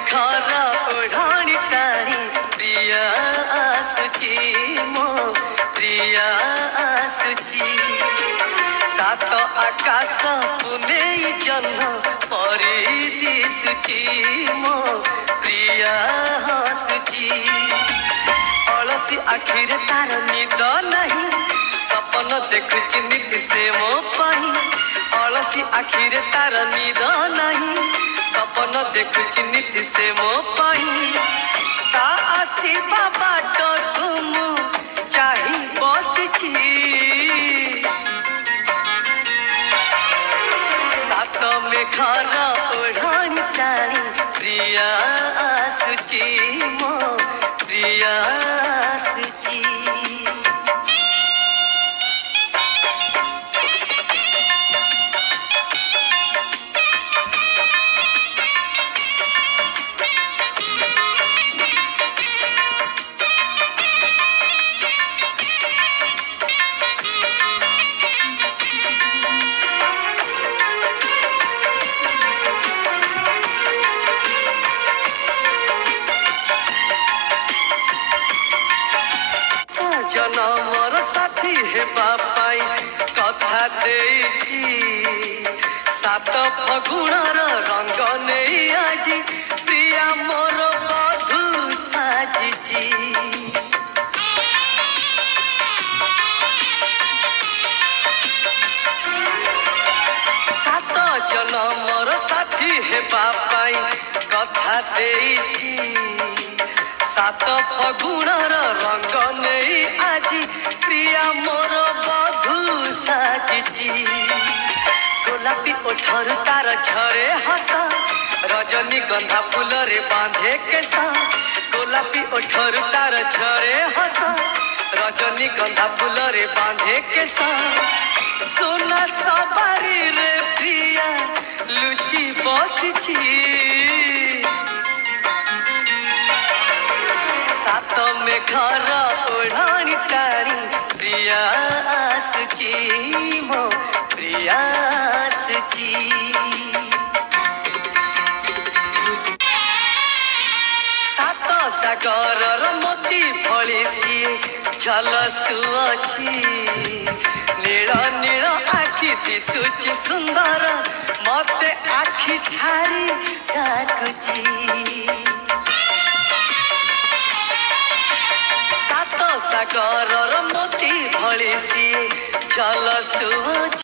मेघर ओढ़णी ताणी प्रिया आसुची मो प्रिया आसुची सात आकाश पुने जन्म परी दिसुची मो प्रिया हसुची अलसी आखिरे तार निद नहीं सपन देखुची नीति से मो पाही अलसी आखिरे तार निद नहीं सपन देखुची नीति से मो पाही ता आसीबा बाट तुम चाही बसिची सात मेघर ओढ़णी ताणी प्रिया आसुची मो प्रिया आसुची जनमर साथी हेबा पाई कथा देइची सात फगुणर रंग नहीं आजी प्रिया मोर बधू साजिची सात जनमर साथी हेबा पाई कथा देइची सात फगुणर रंग नहीं आजी प्रिया मोर बधू साजिची गोलापी ओठर तार झरे हस रजनी गंधा फूल रे बांधे केस गोलापी ओठर तार झरे हस रजनी गंधा फूल रे बांधे केस सोना सवारी रे प्रिया लुची बसिची सात मेघर ओढ़णी ताणी प्रिया आसुची मो प्रिया आसुची सात सागर मोती भली सी झलसुअछि नील नील आखि दिसुची सुंदर मते आखि ठारी डाकुची सागर मोती भली सी झलसुअछि।